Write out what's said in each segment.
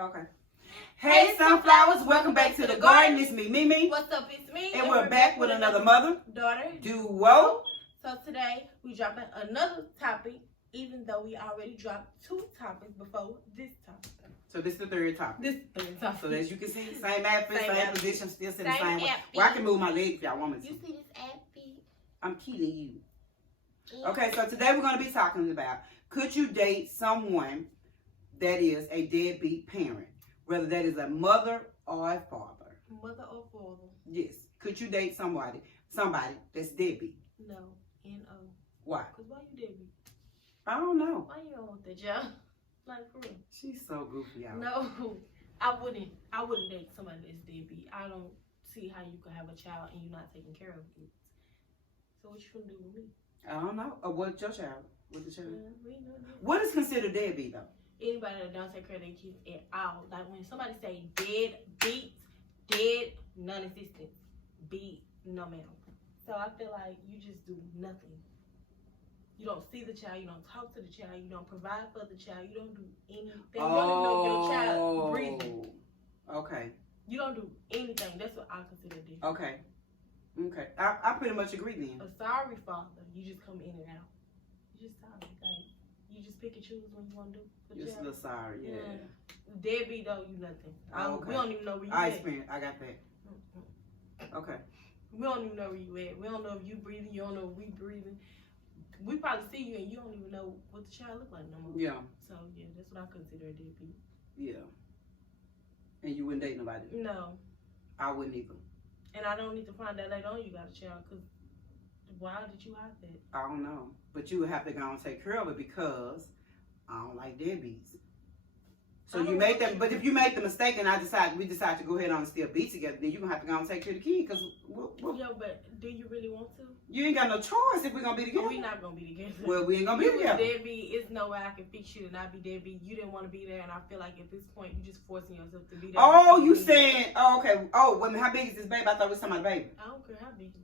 Okay. Hey, sunflowers, welcome back to the garden. It's me, Mimi. What's up, it's me. And we're back with another mother-daughter duo. So today, we dropping another topic, even though we already dropped 2 topics before this topic. So this is the third topic. So as you can see, same outfit, same position, still sitting the same way. Well, I can move my leg if y'all want me to. You see this outfit? I'm killing you. Yeah. Okay, so today we're going to be talking about, could you date someone that is a deadbeat parent? Whether that is a mother or a father. Mother or father. Yes. Could you date somebody that's deadbeat? No. N-O. Why? Because why you deadbeat? I don't know. Why you don't want that job? Like, for real. She's so goofy, y'all. No. I wouldn't date somebody that's deadbeat. I don't see how you could have a child and you're not taking care of it. So what you gonna do with me? I don't know. What's your child? What's the child? Yeah, what is considered deadbeat, though? Anybody that don't take care of their kids at all. Like when somebody say deadbeat, dead, non-existent, beat, no ma'am. So I feel like you just do nothing. You don't see the child, you don't talk to the child, you don't provide for the child, you don't do anything. You don't even know if your child breathing. Okay. You don't do anything. That's what I consider deadbeat. Okay. Okay. I pretty much agree then. A sorry father, you just come in and out. You just sorry. Like, you just pick and choose when you want to do. Just a little sorry, yeah. Deadbeat don't you nothing. Okay. We don't even know where you I at. experience. I got that. Okay. We don't even know where you at. We don't know if you breathing. You don't know if we breathing. We probably see you and you don't even know what the child look like no more. Yeah. So yeah, that's what I consider a deadbeat. Yeah. And you wouldn't date nobody? No. I wouldn't either. And I don't need to find out later on you got a child, because why did you hide that? I don't know. But you would have to go and take care of it because I don't like deadbeats. So you make them, but if you make the mistake and we decide to go ahead on and still be together, then you're going to have to go and take care of the kid because yeah, but do you really want to? You ain't got no choice if we're going to be together. We're not going to be together. Well, we ain't going to be together. Deadbeat, it's no way I can fix you to not be deadbeat. You didn't want to be there, and I feel like at this point, you're just forcing yourself to be there. Oh, you saying, oh, okay. Oh, well, how big is this baby? I thought it was somebody's baby. I don't care how big it is.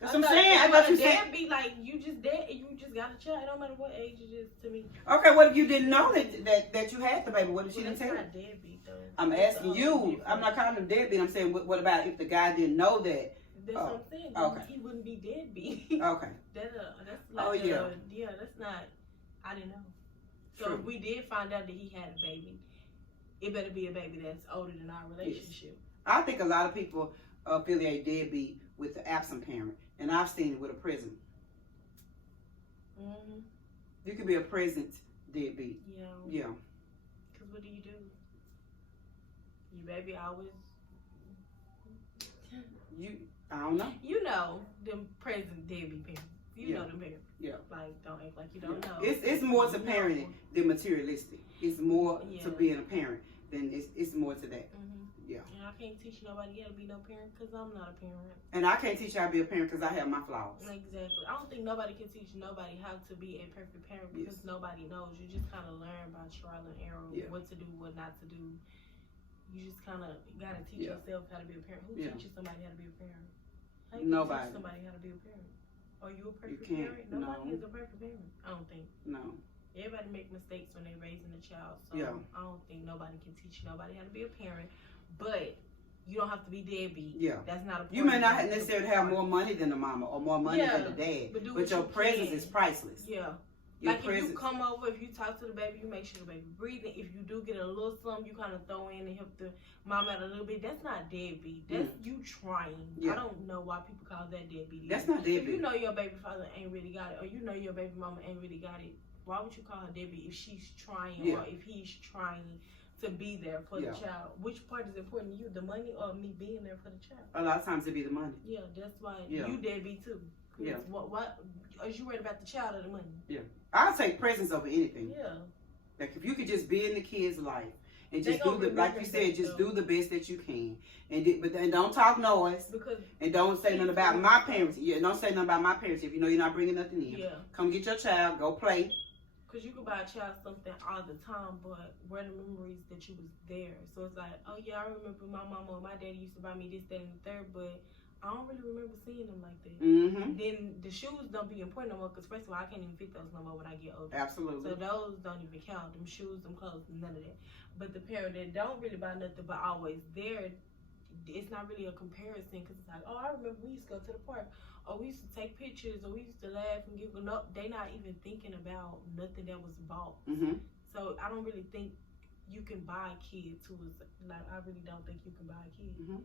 That's what I'm saying. I thought you said deadbeat, like you just dead and you just got a child. It don't matter what age it is to me. Okay, what if you didn't know that you had the baby? What if she didn't tell you? That's not deadbeat though. I'm asking you. I'm not calling him deadbeat. I'm saying what about if the guy didn't know that? That's what I'm saying. Okay. He wouldn't be deadbeat. Okay. That's like yeah, that's not. I didn't know. So True. If we did find out that he had a baby, it better be a baby that's older than our relationship. Yes. I think a lot of people affiliate deadbeat with the absent parent. And I've seen it with a present. Mm-hmm. You could be a present deadbeat. Yeah. Yeah. Because what do? Your baby always... I don't know. You know them present deadbeat parents. You know them parents. Yeah. Like, don't act like you don't know. It's more to parenting than materialistic. It's more to being a parent than it's more to that. Mm-hmm. Yeah. And I can't teach nobody how to be no parent because I'm not a parent. And I can't teach you how to be a parent because I have my flaws. Exactly. I don't think nobody can teach nobody how to be a perfect parent because nobody knows. You just kind of learn by trial and error what to do, what not to do. You just kind of got to teach yourself how to be a parent. Who teaches somebody how to be a parent? How you nobody. Teach somebody how to be a parent? Are you a perfect parent? Nobody is a perfect parent. I don't think. No. Everybody make mistakes when they're raising a child. So I don't think nobody can teach nobody how to be a parent. But you don't have to be deadbeat. Yeah. That's not a point. You may not necessarily have more money than the mama or more money than the dad. But your presence is priceless. Yeah. Your like presence. If you come over, if you talk to the baby, you make sure the baby breathing. If you do get a little something, you kind of throw in and help the mom out a little bit. That's not deadbeat. That's you trying. I don't know why people call that deadbeat. That's not deadbeat. If you know your baby father ain't really got it, or you know your baby mama ain't really got it, why would you call her deadbeat if she's trying or if he's trying to be there for the child? Which part is important to you, the money or me being there for the child? A lot of times it be the money. Yeah, that's why you deadbeat too. Yeah. What? Are you worried about the child or the money? Yeah. I'll take presence over anything. Yeah. Like if you could just be in the kid's life and just do like you said, just do the best that you can, but then don't talk noise. And don't say nothing about my parents. Yeah, don't say nothing about my parents if you know you're not bringing nothing in. Yeah. Come get your child, go play. Because you can buy a child something all the time, but where the memories that you was there. So it's like, oh yeah, I remember my mama or my daddy used to buy me this, that, and the third, but I don't really remember seeing them like that. Mm-hmm. Then the shoes don't be important no more because first of all, I can't even fit those no more when I get older. Absolutely. So those don't even count. Them shoes, them clothes, none of that. But the parent that don't really buy nothing but always there, it's not really a comparison because it's like, oh, I remember we used to go to the park, or we used to take pictures, or we used to laugh and giggle. No, they not even thinking about nothing that was bought. Mm-hmm. So I don't really think you can buy kids who is like, I really don't think you can buy a kid. Mm-hmm.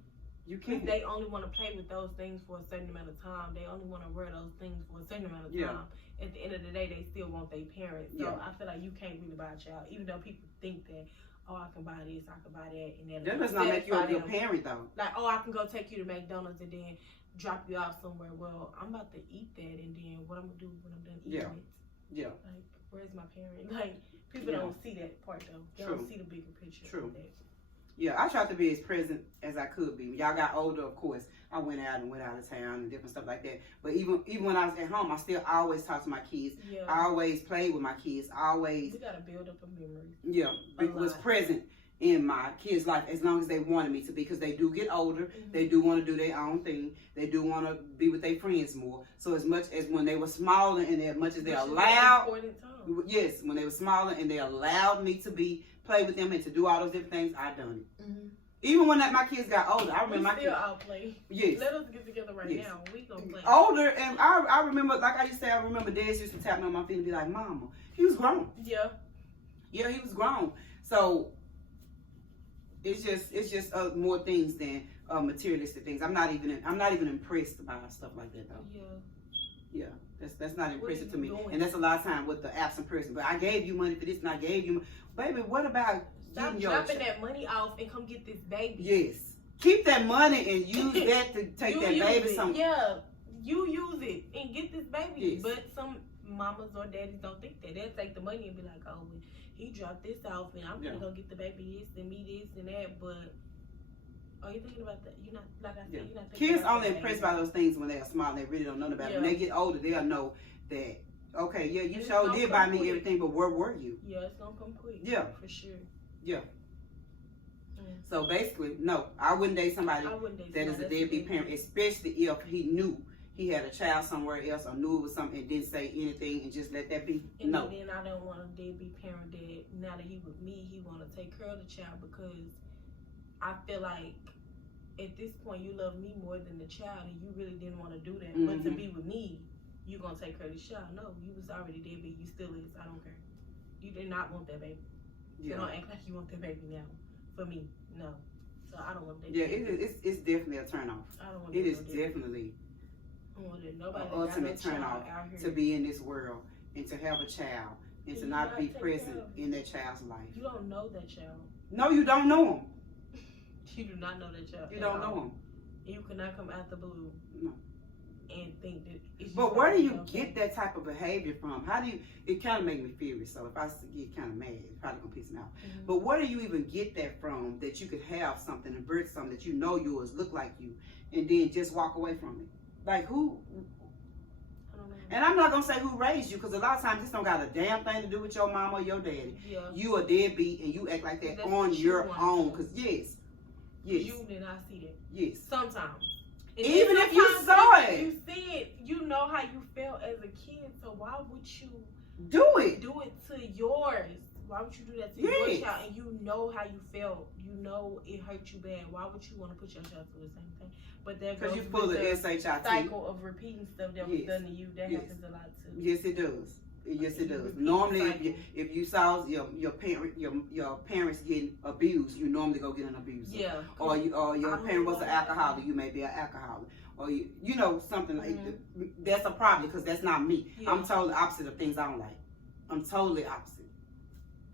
You can't. They only want to play with those things for a certain amount of time. They only want to wear those things for a certain amount of time. At the end of the day, they still want their parents. So I feel like you can't really buy a child, even though people think that, oh, I can buy this, I can buy that, and that does not make you a good parent, though. Like, oh, I can go take you to McDonald's and then drop you off somewhere. Well, I'm about to eat that, and then what I'm gonna do when I'm done eating it? Yeah. Like, where's my parent? Like, people don't see that part though. They don't see the bigger picture. True. Of that. Yeah, I tried to be as present as I could be. When y'all got older, of course, I went out of town and different stuff like that. But even when I was at home, I still always talked to my kids. Yeah. I always played with my kids. We gotta build up a memory. Yeah, was present in my kids' life as long as they wanted me to be, because they do get older. Mm-hmm. They do want to do their own thing. They do want to be with their friends more. So as much as when they were smaller and as much as they allowed, yes, when they were smaller and they allowed me to play with them and to do all those different things, I done it. Mm-hmm. Even when my kids got older, I remember my kids. I'll play. Yes. Let us get together now. We gonna play. Older, and I remember, like I used to say, I remember Dad used to tap me on my feet and be like, "Mama," he was grown. Yeah. Yeah, he was grown. So it's just more things than materialistic things. I'm not even impressed by stuff like that though. Yeah. Yeah, that's not impressive to me. And that's a lot of time with the absent person. But I gave you money for this and I gave you, baby, what about stop dropping that money off and come get this baby? Yes. Keep that money and use that to take that baby somewhere. Yeah, you use it and get this baby. Yes. But some mamas or daddies don't think that. They'll take the money and be like, oh, he dropped this off and I'm gonna go get the baby this and me this and that. But are you thinking about that? You're not, like I said, you're not thinking kids about only impressed by those things when they are small and they really don't know about it. When they get older, they'll know that, okay, yeah, you sure did buy me everything, but where were you? Yeah, it's gonna come quick. Yeah. For sure. Yeah. So basically, no, I wouldn't date somebody that is a deadbeat parent, especially if he knew he had a child somewhere else or knew it was something and didn't say anything and just let that be. And then I don't want a deadbeat parent that now that he with me, he want to take care of the child, because I feel like at this point you love me more than the child and you really didn't want to do that. Mm-hmm. But to be with me, you gonna take care of the child. No, you was already deadbeat. You still is. I don't care. You did not want that baby. Yeah. So don't act like you want that baby now. For me, no. So I don't want that. Yeah, it's definitely a turn off. I don't want it. It is definitely an ultimate turn off to be in this world and to have a child and to not be present in that child's life. You don't know that child. No, you don't know him. You do not know that child. You don't know him. You cannot come out the blue and think that it's. But where do you get that type of behavior from? How do you? It kind of makes me furious. So if I get kind of mad, it's probably gonna piss me off. Mm-hmm. But where do you even get that from? That you could have something and birth something that you know yours look like you, and then just walk away from it? Like who? I don't know. And I'm not gonna say who raised you, because a lot of times this don't got a damn thing to do with your mama or your daddy. Yeah. You a deadbeat and you act like that on your own. Because yes. You did not see that. Yes. Sometimes. And even if you saw it. You see it, you know how you felt as a kid, so why would you do it to yours? Why would you do that to your child? And you know how you felt. You know it hurt you bad. Why would you want to put your child through the same thing? But that goes you pull the SHIT cycle of repeating stuff that was done to you. That happens a lot too. Yes, it does. Yes, it does. Normally, if you saw your parents getting abused, you normally go get an abuser. Yeah. Or your parent was an alcoholic, you may be an alcoholic. Or you know something like that. That's a problem, because that's not me. Yeah. I'm totally opposite of things I don't like. I'm totally opposite.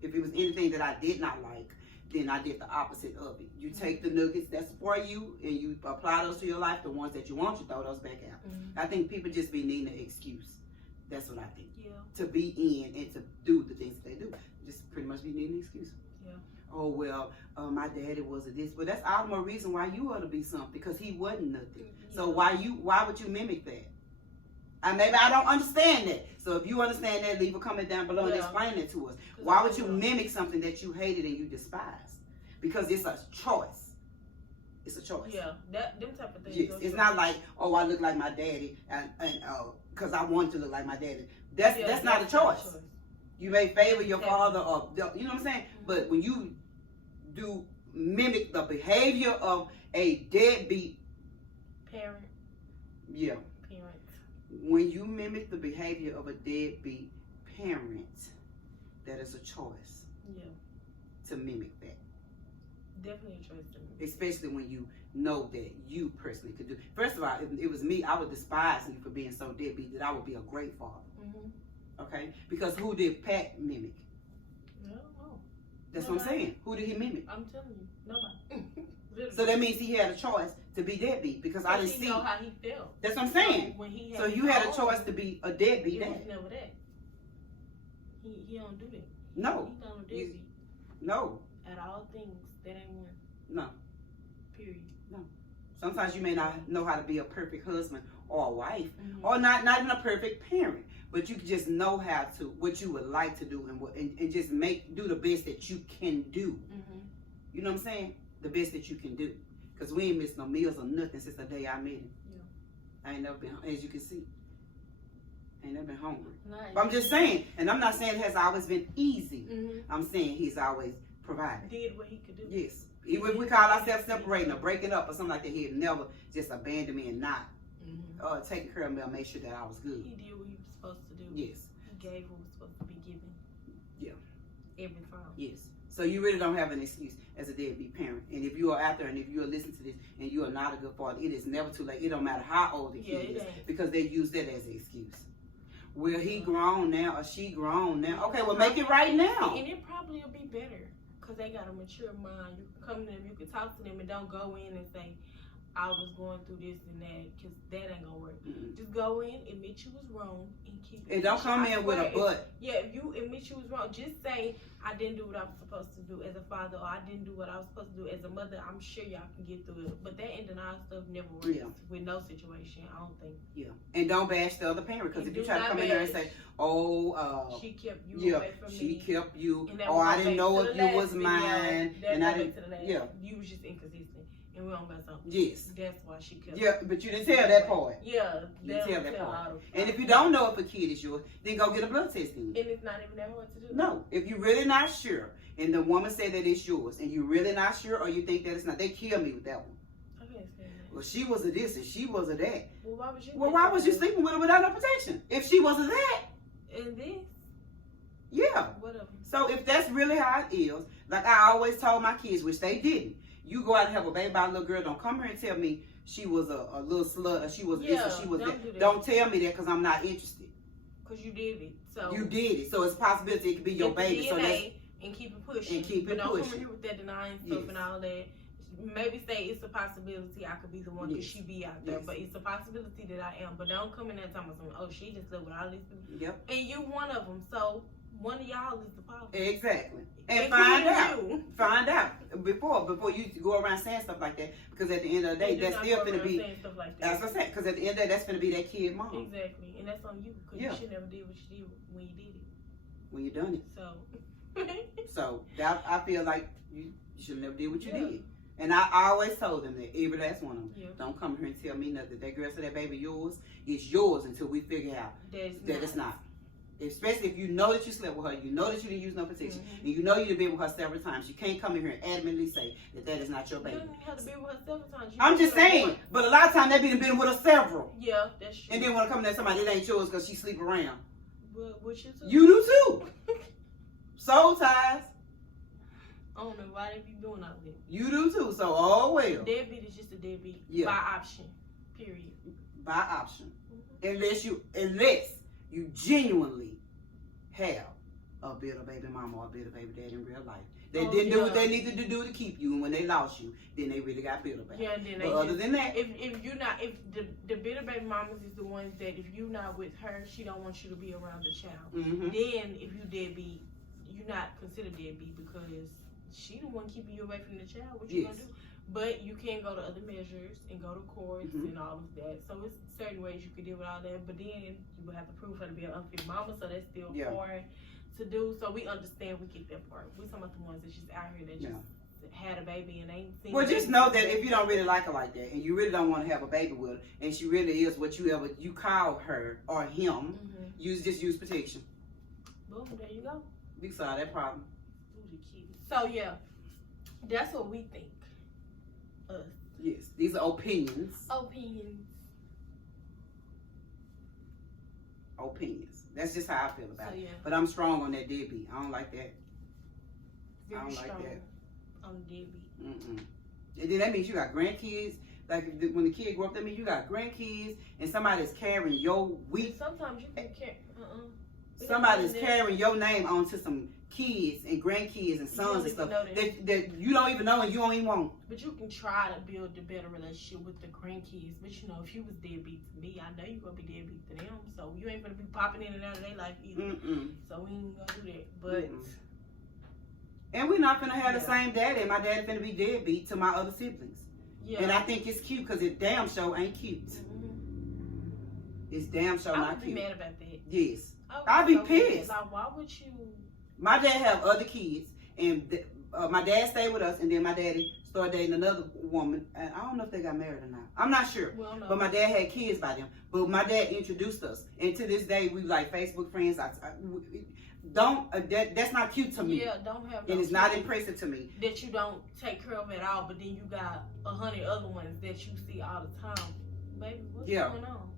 If it was anything that I did not like, then I did the opposite of it. You take the nuggets that's for you and you apply those to your life. The ones that you want, you throw those back out. Mm-hmm. I think people just be needing an excuse. That's what I think. Yeah. To be in and to do the things that they do. Just pretty much be needing an excuse. Yeah. Oh, well, my daddy was a this. But that's all the more reason why you ought to be something, because he wasn't nothing. Yeah. So why would you mimic that? Maybe I don't understand that. So if you understand that, leave a comment down below and explain it to us. Why would you mimic something that you hated and you despised? Because it's a choice. It's a choice. Yeah, them type of things. Yes, it's not like, oh, I look like my daddy, and because I want to look like my daddy. That's not a choice. You may favor your father, or you know what I'm saying. Mm-hmm. But when you do mimic the behavior of a deadbeat parent, yeah, when you mimic the behavior of a deadbeat parent, that is a choice. Yeah, to mimic that. Definitely a choice to mimic. Especially when you know that you personally could do. First of all, if it was me, I would despise you for being so deadbeat that I would be a great father. Mm-hmm. Okay? Because who did Pat mimic? No. That's what I'm saying. Who did he mimic? I'm telling you, nobody. So that means he had a choice to be deadbeat because I didn't see. Know how he felt. That's what I'm saying. So you had a choice to be a deadbeat. It was never that. He don't do that. No. He don't do deadbeat. No. At all things, that ain't one. No. Period. No. Sometimes you may not know how to be a perfect husband or a wife, or not even a perfect parent, but you just know how to, what you would like to do, and just do the best that you can do. You know what I'm saying? The best that you can do. Because we ain't missed no meals or nothing since the day I met him. Yeah. I ain't never been, as you can see, I ain't never been hungry. But I'm just saying, and I'm not saying it has always been easy. I'm saying he's always provided. Did what he could do. Yes. Even if we call ourselves separating or breaking up or something like that, he'd never just abandon me and not taking care of me or make sure that I was good. He did what he was supposed to do. Yes. He gave what was supposed to be given. Yeah. Every time. Yes. So you really don't have an excuse as a deadbeat parent. And if you are out there and if you are listening to this and you are not a good father, it is never too late. It don't matter how old the kid is because they use that as an excuse. Well, he grown now or she grown now. Okay, well, make it right now. And it probably will be better because they got a mature mind. You can come to them, you can talk to them, and don't go in and say, I was going through this and that, because that ain't gonna work. Just go in, admit you was wrong, and keep it. And don't come in with a but. Yeah, if you admit you was wrong, just say, I didn't do what I was supposed to do as a father, or I didn't do what I was supposed to do as a mother. I'm sure y'all can get through it. But that and denial stuff never works with no situation, I don't think. Yeah. And don't bash the other parent, because if you try to come in there and say, oh, she kept you away from me. She kept you, or I didn't know if you was mine. And I didn't, you was just inconsistent. And we don't got something. Yes. That's why she kept. Yeah, but you didn't tell that part. Yeah, you didn't tell that part. And if you don't know if a kid is yours, then go get a blood test. And it's not even that hard to do. No, if you're really not sure, and the woman said that it's yours, and you're really not sure, or you think that it's not, they kill me with that one. I can't say that. Well, she was a this and she was a that. Well, why was you? Well, why was you sleeping with her without no protection? If she was a that. And this. Yeah. Whatever. So if that's really how it is, like I always told my kids, which they didn't. You go out and have a baby by a little girl. Don't come here and tell me she was a little slut or she was this or she was that. Don't tell me that because I'm not interested. Because you did it. So you did it. So it's a possibility it could be your baby. So that's, and keep it pushing. And keep it but pushing. Don't come here with that denying stuff and all that. Maybe say it's a possibility I could be the one because she be out there. But it's a possibility that I am. But don't come in there talking about oh, she just lived with all these people. Yep. And you one of them. So one of y'all is the problem. Exactly. And find out. Find out before you go around saying stuff like that. Because at the end of the day, that's still going to be. Like that. As I said, because at the end of the day, that's going to be that kid mom. Exactly. And that's on you. Because you should never did what you did when you did it. When you done it. So I feel like you should have never did what you did. And I always told them that every last one of them, don't come here and tell me nothing. That girl said that baby yours, it's yours until we figure out that it's not. Especially if you know that you slept with her, you know that you didn't use no protection, and you know you've been with her several times. You can't come in here and adamantly say that that is not your baby. You don't have to be with her several times. I'm just saying, but a lot of times they been with her several. Yeah, that's true. And then when I come there, somebody that ain't yours because she sleep around. What you too? You do too. Soul ties. I don't know why they be doing all that. You do too, so oh well. Deadbeat is just a deadbeat by option, period. By option. Unless you genuinely have a bitter baby mama or a bitter baby dad in real life. They didn't do what they needed to do to keep you, and when they lost you, then they really got bitter baby. Yeah, and then but other than that, if the bitter baby mamas is the ones that if you're not with her, she don't want you to be around the child. Then if you deadbeat, you're not considered deadbeat because she the one keeping you away from the child. What you gonna do? But you can go to other measures and go to courts and all of that. So it's certain ways you could deal with all that. But then you would have to prove her to be an unfit mama, so that's still hard to do. So we understand, we get that part. We're talking about the ones that just out here that just had a a baby and ain't seen. Well, just know that if you don't really like her like that, and you really don't want to have a baby with her, and she really is what you call her or him, just use protection. Boom, there you go. We solve that problem. So yeah, that's what we think. Us. Yes, these are opinions. Opinions. That's just how I feel about it. But I'm strong on that deadbeat. I don't like that. Very I don't strong like that. On deadbeat. And then that means you got grandkids. Like when the kid grow up, that means you got grandkids, and somebody's carrying your weak. Sometimes you can carry. Somebody's carrying your name onto some kids and grandkids and sons and stuff that you don't even know and you don't even want. But you can try to build a better relationship with the grandkids. But you know, if you was deadbeat to me, I know you're gonna be deadbeat to them. So you ain't gonna be popping in and out of their life either. So we ain't gonna do that. But and we're not gonna have the same daddy. And my daddy finna be deadbeat to my other siblings. Yeah. And I think it's cute because it damn sure ain't cute. It's damn sure not cute. I would be mad about that. Yes. I'd be pissed. Like, why would you? My dad have other kids, and my dad stayed with us, and then my daddy started dating another woman. And I don't know if they got married or not. I'm not sure. Well, no. But my dad had kids by them. But my dad introduced us, and to this day we like Facebook friends. That's not cute to me. Yeah, don't have. And it's not impressive to me that you don't take care of at all. But then you got 100 other ones that you see all the time. Baby, what's going on?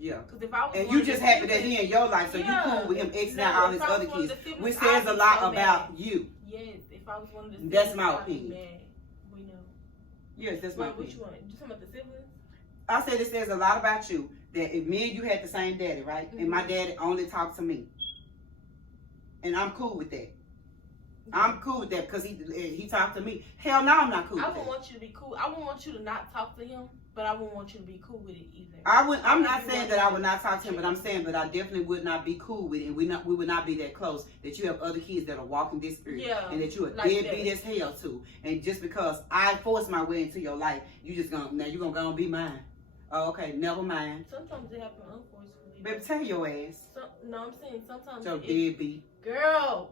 Yeah. If I was and you just happy that he in your life, so you cool with him Xing out all his other kids, which says a lot about you. Yes, if I was one of the siblings, that's my opinion. We know. Yes, that's my opinion. Which one? You talking about the siblings? I said it says a lot about you that if me and you had the same daddy, right? And my daddy only talked to me. And I'm cool with that. I'm cool with that because he talked to me. Hell no, I'm not cool with that. I wouldn't want you to be cool. I wouldn't want you to not talk to him, but I wouldn't want you to be cool with it either. I'm not saying that I would not talk to him, but I'm saying that I definitely would not be cool with it, and we would not be that close. That you have other kids that are walking this earth, and that you are like deadbeat as hell too. And just because I forced my way into your life, you're gonna go and be mine. Oh, okay, never mind. Sometimes it happens unfortunately. Baby, tell your ass. No, I'm saying sometimes. So deadbeat. Girl.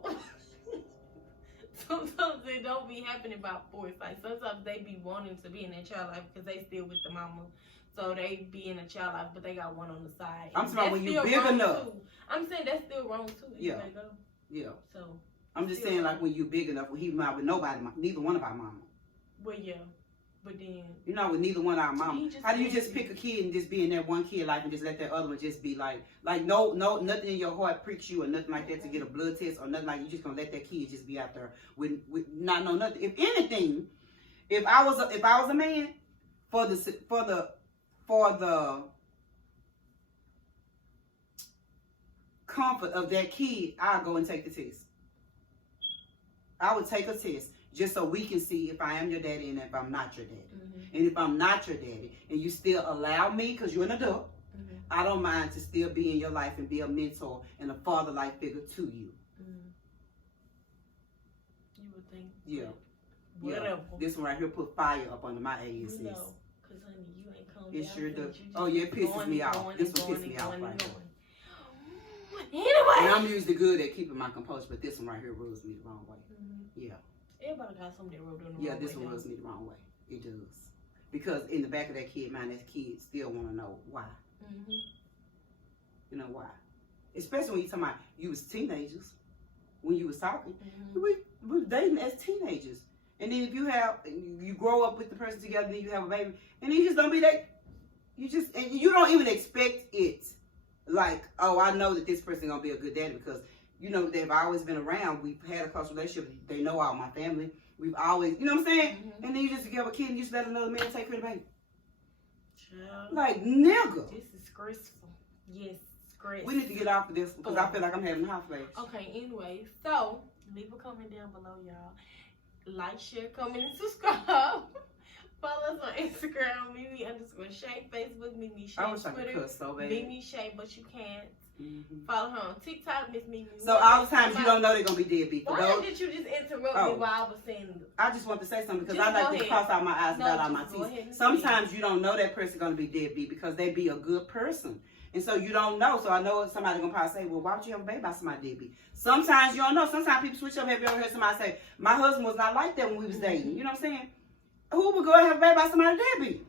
Sometimes it don't be happening by force. Like sometimes they be wanting to be in their child life because they still with the mama, so they be in a child life, but they got one on the side. I'm talking about when you big enough. Too. I'm saying that's still wrong too. Yeah. Yeah. So I'm just saying like when you big enough, when he's not with nobody, neither one of our mama. Well, yeah, but then you're not with neither one of our mama. How do you just pick a kid and just be in that one kid life and just let that other one just be like no nothing in your heart pricks you or nothing like that to get a blood test or nothing like you just gonna let that kid just be out there with not know nothing. If anything, if I was a man for the comfort of that kid, I'll go and take the test. I would take a test. Just so we can see if I am your daddy and if I'm not your daddy. And if I'm not your daddy and you still allow me, because you're an adult, I don't mind to still be in your life and be a mentor and a father-like figure to you. You would think. Yeah. Whatever. Yeah. This one right here put fire up under my ass. You know, because honey, you ain't calm down. It sure does. Oh yeah, it pisses me off. This one pisses me off right here. Anyway. And I'm usually good at keeping my composure, but this one right here rubs me the wrong way. Yeah. Everybody got something that rubbed on the wrong way. Yeah, this one rubs me the wrong way. It does. Because in the back of that kid mind, that kid still want to know why. You know why? Especially when you talking about you was teenagers. When you was talking, we were dating as teenagers. And then if you grow up with the person together, then you have a baby, and then you just don't be that. And you don't even expect it. Like, oh, I know that this person gonna be a good daddy because you know they've always been around. We've had a close relationship. They know all my family. We've always, you know what I'm saying? And then you just give a kid and you just let another man take care of the baby. Like, nigga. This is disgraceful. Yes, disgraceful. We need to get off of this because I feel like I'm having a hot flash. Okay, anyway, so leave a comment down below, y'all. Like, share, comment, and subscribe. Follow us on Instagram, Meme_Shae, Facebook, memeshae, I wish I could Twitter, cuss so bad. memeshae, but you can't. Follow her on TikTok, Miss Meme. So all the times you don't know they're gonna be deadbeat. Why did you just interrupt me while I was saying? I just want to say something because I like to cross out my eyes and dot out my T's. Sometimes you don't know that person gonna be deadbeat because they be a good person And so you don't know. So I know somebody gonna probably say, well, why would you have a baby by somebody deadbeat? Sometimes you don't know. Sometimes people switch up. Have you ever heard somebody say, my husband was not like that when we was dating? You know what I'm saying? Who would go and have a baby by somebody deadbeat?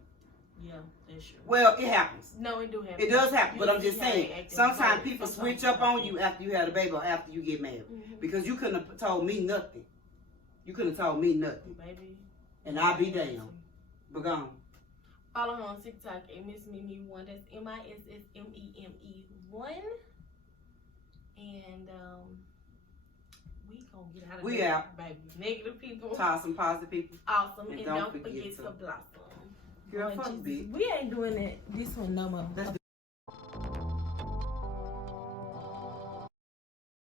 Yeah, that's true. Well, it happens. No, it do happen. It does happen, but I'm just saying, sometimes people switch up on you after you had a baby or after you get married. Because you couldn't have told me nothing. You couldn't have told me nothing. Baby. And I'll be damned. But gone. Follow her on TikTok at MissMeme1. That's MissMeme1. And we gonna get out of we there, out. baby. Negative people. Talk some positive people. Awesome. And don't forget to blossom. Girl, fuck bitch. We ain't doing it this one no more.